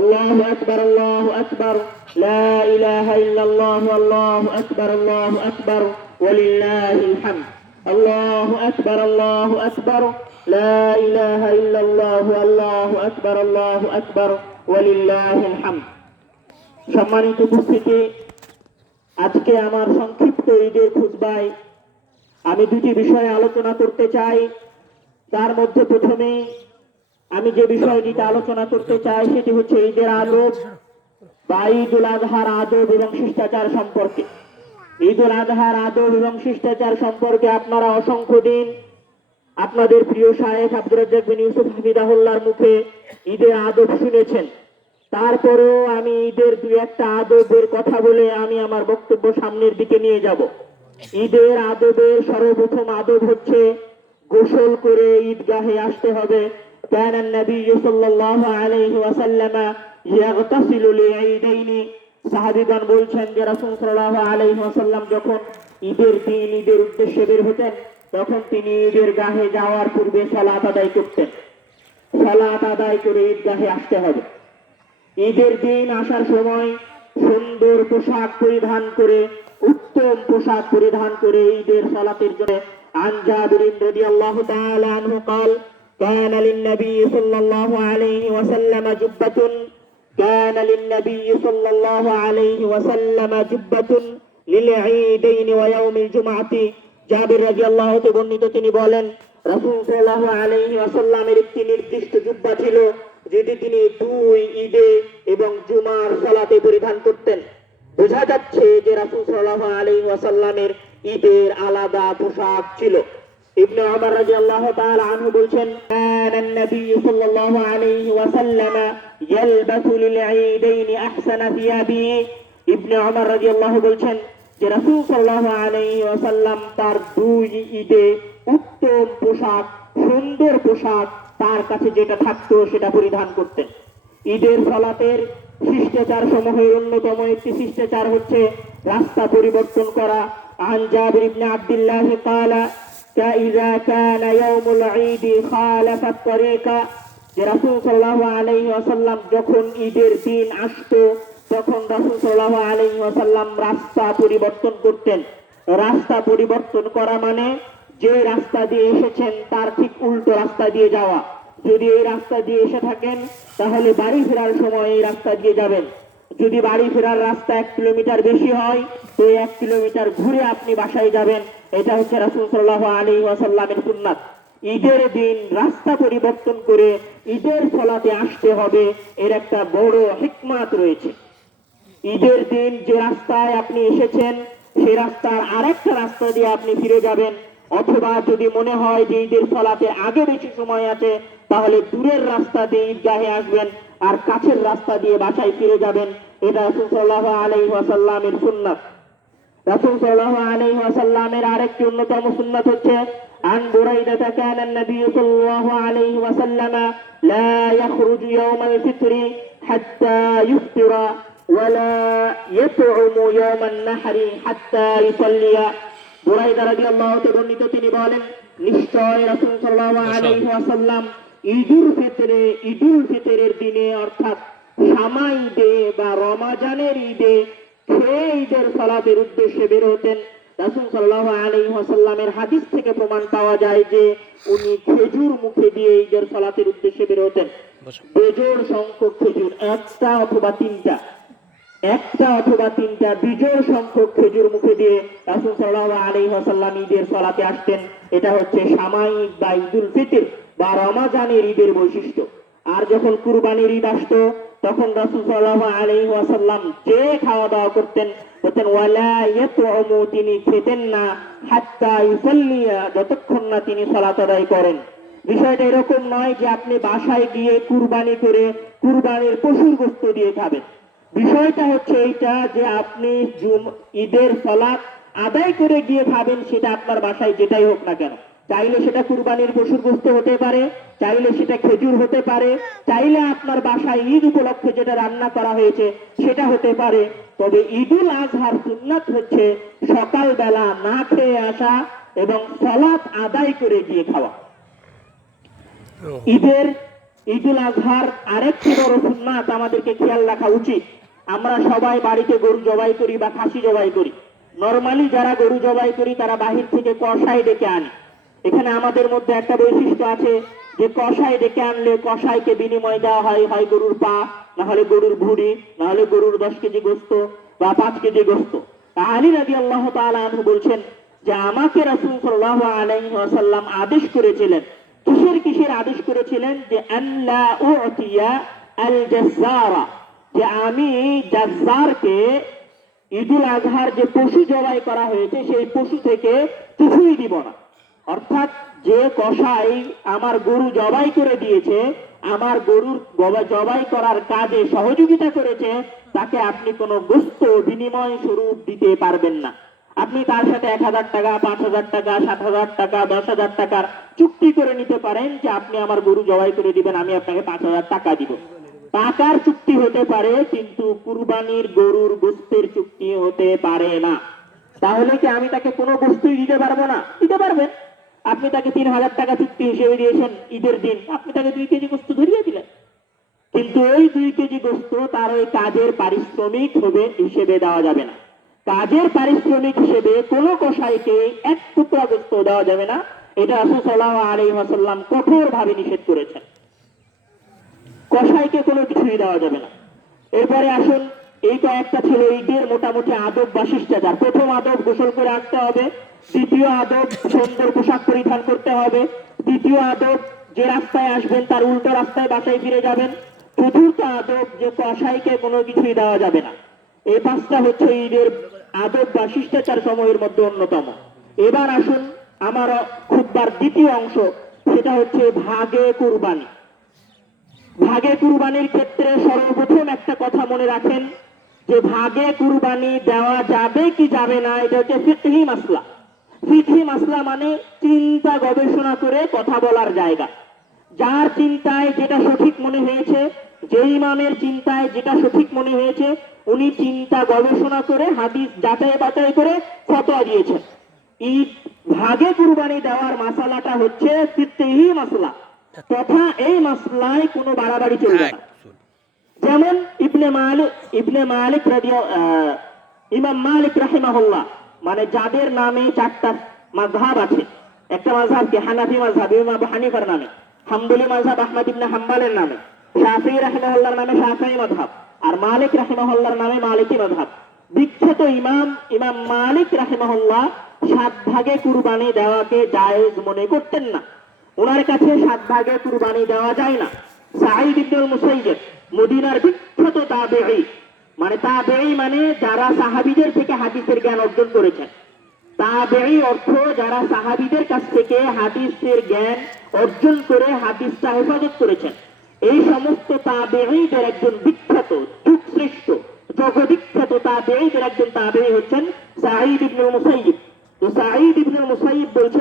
আল্লাহু আকবার, আল্লাহু আকবার, লা ইলাহা ইল্লাল্লাহ, আল্লাহু আকবার, আল্লাহু আকবার, ওয়ালিল্লাহিল হামদ। আল্লাহু আকবার, আল্লাহু আকবার, লা ইলাহা ইল্লাল্লাহ, আল্লাহু আকবার, আল্লাহু আকবার, ওয়ালিল্লাহিল হামদ। সম্মানিত উপস্থিতি, আজকে আমার সংক্ষিপ্ত ঈদের খুতবায় আমি দুটি বিষয়ে আলোচনা করতে চাই। তার মধ্যে প্রথমে আমি যে বিষয়টিতে আলোচনা করতে চাই সেটি হচ্ছে ঈদের আদব বা ঈদুল আজহার আদব এবং শিষ্টাচার সম্পর্কে। ঈদুল আজহার আদব এবং শিষ্টাচার সম্পর্কে আপনারা অসংখ্য দিন আপনাদের প্রিয় শায়েখ আব্দুর রাজ্জাক বিন ইউসুফ হাফিজাহুল্লাহর মুখে ঈদের আদব শুনেছেন। তারপরেও আমি ঈদের দুই একটা আদবের কথা বলে আমি আমার বক্তব্য সামনের দিকে নিয়ে যাব। ঈদের আদবের সর্বপ্রথম আদব হচ্ছে গোসল করে ঈদগাহে আসতে হবে। كان النبي صلى الله عليه وسلم يغتسل لعيدين। সাহাবীগণ বলছেন যে রাসূল সাল্লাল্লাহু আলাইহি ওয়াসাল্লাম যখন ঈদের দিন ঈদের উদ্দেশ্যে বের হতেন তখন তিনি ঈদের গাহে যাওয়ার পূর্বে সালাত আদায় করতেন। সালাত আদায় করে ঈদগাহে আসতে হবে। ঈদের দিন আসার সময় সুন্দর পোশাক পরিধান করে, উত্তম পোশাক পরিধান করে ঈদের সালাতের জন্য। عن جابر رضي الله تعالى عنه قال كان للنبي صلى الله عليه وسلم جبة كان للنبي صلى الله عليه وسلم جبة للعيدين ويوم الجمعة। জাবির রাদিয়াল্লাহু তাআলা বর্ণিত তিনি বলেন রাসূল সাল্লাল্লাহু আলাইহি ওয়াসাল্লামের একটি নির্দিষ্ট জুব্বা ছিল যেটি তিনি দুই ঈদে এবং জুমার সালাতে পরিধান করতেন। বোঝা যাচ্ছে যে রাসূল সাল্লাল্লাহু আলাইহি ওয়াসাল্লামের ঈদের আলাদা পোশাক ছিল। ইবনে ওমর রাদিয়াল্লাহু তাআলা আনহু বলছেন কানান নবী সাল্লাল্লাহু আলাইহি ওয়াসাল্লাম ইয়ালবাসু লিল ঈদাইন আহসানা থিয়াবিহি। ইবনে ওমর রাদিয়াল্লাহু বলছেন যে রাসূল সাল্লাল্লাহু আলাইহি ওয়াসাল্লাম তার দুই ঈদে উত্তম পোশাক, সুন্দর পোশাক তার কাছে যেটা থাকতো সেটা পরিধান করতেন। ঈদের সালাতের শিষ্টাচার সমূহের অন্যতম একটি শিষ্টাচার হচ্ছে রাস্তা পরিবর্তন করা। عن جابر بن عبد الله قال إذا كان يوم العيد خالف الطريق। যে রাসূল সাল্লাল্লাহু আলাইহি ওয়াসাল্লাম যখন ঈদের দিন আসতো তখন রাসূল সাল্লাল্লাহু আলাইহি ওয়াসাল্লাম রাস্তা পরিবর্তন করতেন। রাস্তা পরিবর্তন করা মানে যে রাস্তা দিয়ে এসেছেন তার ঠিক উল্টো রাস্তা দিয়ে যাওয়া। যদি এই রাস্তা দিয়ে এসে থাকেন তাহলে বাড়ি ফেরার সময় এই রাস্তা দিয়ে যাবেন। যদি বাড়ি ফেরার রাস্তা 1 কিলোমিটার বেশি হয় তো 1 কিলোমিটার ঘুরে আপনি বাসায় যাবেন। এটা হচ্ছে রাসূল সাল্লাল্লাহু আলাইহি ওয়াসাল্লামের সুন্নাত। ঈদের দিন রাস্তা পরিবর্তন করে ঈদের সালাতে আসতে হবে, এর একটা বড় হিকমত রয়েছে। ঈদের দিন যে রাস্তায় আপনি এসেছেন সেই রাস্তার আরেকটা রাস্তা দিয়ে আপনি ফিরে যাবেন, অথবা যদি মনে হয় যে ঈদের সালাতে আগে বেশি সময় আছে তাহলে দূরের রাস্তা দিয়ে ঈদগাহে আসবেন আর কাছের রাস্তা দিয়ে বাসায় ফিরে যাবেন। এটা রাসূল সাল্লাল্লাহু আলাইহি ওয়াসাল্লামের সুন্নাত। রাসূল সাল্লাল্লাহু আলাইহি ওয়াসাল্লামের আরেকটি অন্যতম সুন্নাত হচ্ছে عن بريدة كان النبي صلى الله عليه وسلم لا يخرج يوم الفطر حتى يفطر ولا يطعم يوم النحر حتى يصلي। বুরাইদা রাদিয়াল্লাহু তাআলা বর্ণিত তিনি বলেন নিশ্চয় রাসূল সাল্লাল্লাহু আলাইহি ওয়াসাল্লাম ঈদুল ফিতরের দিনে অর্থাৎ শামা ঈদে বা রমজানের ঈদে খেয়ে ঈদের সালাতের উদ্দেশ্যে বের হতেন। রাসূল সাল্লাল্লাহু আলাইহি ওয়াসাল্লামের হাদিস থেকে প্রমাণ পাওয়া যায় যে উনি খেজুর মুখে দিয়ে ঈদের সালাতের উদ্দেশ্যে বের হতেন। বেজোড় সংখ্যক খেজুর, একটা অথবা তিনটা বিজোড় সংখ্যক খেজুর মুখে দিয়ে রাসূল সাল্লাল্লাহু আলাইহি ওয়াসাল্লাম ঈদের সালাতে আসতেন। এটা হচ্ছে শামা ঈদ বা ঈদুল ফিতর বা রমজানের ঈদের বৈশিষ্ট্য। আর যখন কুরবানির ঈদ আসতো তখন রাসূল সাল্লাল্লাহু আলাইহি ওয়াসাল্লাম যে খাওয়া দাওয়া করতেন ওয়ালা ইয়াতউমু, তিনি খেতেন না হাত্তা ইউসাল্লিয়া, যতক্ষণ না তিনি সালাত আদায় করেন। বিষয়টা এরকম নয় যে আপনি বাসায় গিয়ে কুরবানি করে কুরবানির পশুর গোশত দিয়ে খাবেন। বিষয়টা হচ্ছে এইটা যে আপনি ঈদের সালাত আদায় করে গিয়ে খাবেন, সেটা আপনার বাসায় যেটাই হোক না কেন, চাইলে সেটা কুরবানির পশুর গোশত হতে পারে, চাইলে সেটা খেজুর হতে পারে, চাইলে আপনার বাসায় ঈদ উপলক্ষে যেটা রান্না করা হয়েছে সেটা হতে পারে। তবে ঈদুল আজহার সুন্নাত হচ্ছে সকালবেলা না খেয়ে আসা এবং সালাত আদায় করে গিয়ে খাওয়া। ঈদের ঈদুল আজহার আরেকটি বড় সুন্নাত আমাদেরকে খেয়াল রাখা উচিত। আমরা সবাই বাড়িতে গরু জবাই করি বা খাসি জবাই করি। নরমালি যারা গরু জবাই করি তারা বাহির থেকে কসাই ডেকে আনে। এখানে আমাদের মধ্যে একটা বৈশিষ্ট্য আছে যে কসাই ডেকে আনলে কসাইকে বিনিময় দেওয়া হয়, হয় গরুর পা, না হলে গরুর ভুঁড়ি, না হলে গরুর 10 কেজি গোস্ত বা 5 কেজি গোস্ত। আলী রাদিয়াল্লাহু তাআলা আনহু বলছেন যে আমাকে রাসূল সাল্লাল্লাহু আলাইহি ওয়াসাল্লাম আদেশ করেছিলেন। কিসের আদেশ করেছিলেন? যে আল্লা উতিয়া আল জাজ্জারা, যে আমি জাজ্জারকে ঈদুল আজহার যে পশু জবাই করা হয়েছে সেই পশু থেকে কিছুই দিব না। অর্থাৎ যে কসাই আমার গরু জবাই করে দিয়েছে, আমার গরুর জবাই করার কাজে সহযোগিতা করেছে, তাকে আপনি কোনো গোস্ত বিনিময় স্বরূপ দিতে পারবেন না। আপনি তার সাথে 1000 টাকা, 5000 টাকা, 7000 টাকা, 10,000 টাকার চুক্তি করে নিতে পারেন যে আপনি আমার গরু জবাই করে দিবেন, আমি আপনাকে 5000 টাকা দিব। টাকার চুক্তি হতে পারে, কিন্তু কুরবানির গরুর গোস্তের চুক্তি হতে পারে না। তাহলে কি আমি তাকে কোনো গোস্তই দিতে পারবো না? দিতে পারবেন। আপনি তাকে 3000 টাকা চুক্তি হিসেবে দিয়েছেন ঈদের দিন, আপনি তাকে 2 কেজি গোস্ত ধরিয়ে দিলেন, কিন্তু ওই 2 কেজি গোস্ত তার ওই কাজের পারিশ্রমিক হিসেবে দেওয়া যাবে না। কাজের পারিশ্রমিক হিসেবে কোনো কসাইকে 1 টুকরা গোস্ত দেওয়া যাবে না। এটা রাসূল সাল্লাল্লাহু আলাইহি ওয়াসাল্লাম কঠোরভাবে নিষেধ করেছেন। কসাইকে কোনো কিছুই দেওয়া যাবে না। এরপরে আসুন, এই কয়েকটা ছিল ঈদের মোটামুটি আদব বা শিষ্টাচার। প্রথম আদব, গোসল করে আসতে হবে। দ্বিতীয় আদব, সুন্দর পোশাক পরিধান করতে হবে। তৃতীয় আদব, যে রাস্তায় আসবেন তার উল্টো রাস্তায় বাসায় ফিরে যাবেন। চতুর্থ আদব, যে কসাইকে কোনো কিছুই দেওয়া যাবে না। এই 5টা হচ্ছে ঈদের আদব বা শিষ্টাচার সমূহের মধ্যে অন্যতম। এবার আসুন আমার খুতবার দ্বিতীয় অংশ, সেটা হচ্ছে ভাগে কুরবানি। ভাগে কুরবানির ক্ষেত্রে সর্বপ্রথম একটা কথা মনে রাখেন যে ভাগে কুরবানি দেওয়া যাবে কি যাবে না, এটা হচ্ছে ফিকহি মাসলা। ফিকহি মাসলা মানে চিন্তা গবেষণা করে কথা বলার জায়গা। যার চিন্তায় যেটা সঠিক মনে হয়েছে, যে ইমামের চিন্তায় যেটা সঠিক মনে হয়েছে, উনি চিন্তা গবেষণা করে হাদিস যাচাই বাছাই করে ফতোয়া দিয়েছেন। ঈদ ভাগে কুরবানি দেওয়ার মাসালাটা হচ্ছে ফিকহি মাসলা, তথা এই মাসলায় কোনো বাড়াবাড়ি চলবে না। যেমন ইবনে মালিক ইমাম মালিক রাহিমাহুল্লাহ, মানে যাদের নামে 4টা মাযহাব আছে। একটা মাযহাব কি হানাফি মাযহাব, ইমাম আবু হানিফার নামে। হাম্বলি মাযহাব আহমদ ইবনে হাম্বলের নামে। শাফিঈ রাহিমাহুল্লাহর নামে শাফিঈ মাযহাব। আর মালিক রাহিমাহুল্লাহর নামে মালিকি মাযহাব। বিখ্যাত ইমাম মালিক রাহিমাহুল্লাহ 7 ভাগে কুরবানি দেওয়াকে জায়েজ মনে করতেন না। ওনার কাছে 7 ভাগে কুরবানি দেওয়া যায় না। সাঈদ ইবনুল মুসাইয়্যিব, মদিনার বিখ্যাত তাবেঈ, মানে যারা সাহাবীদের থেকে হাদিসের জ্ঞান অর্জন করেছেন। তাবেঈ অর্থ যারা সাহাবীদের কাছ থেকে হাদিসের জ্ঞান অর্জন করে হাদিসটা হেফাজত করেছেন। এই সমস্ত তাবেঈদের একজন বিখ্যাত, যুগশ্রেষ্ঠ, জগবিখ্যাত তাবেঈদের একজন তাবেঈ হচ্ছেন সাঈদ ইবনুল মুসাইয়্যিব। তো সাঈদ ইবনুল মুসাইয়্যিব বলছেন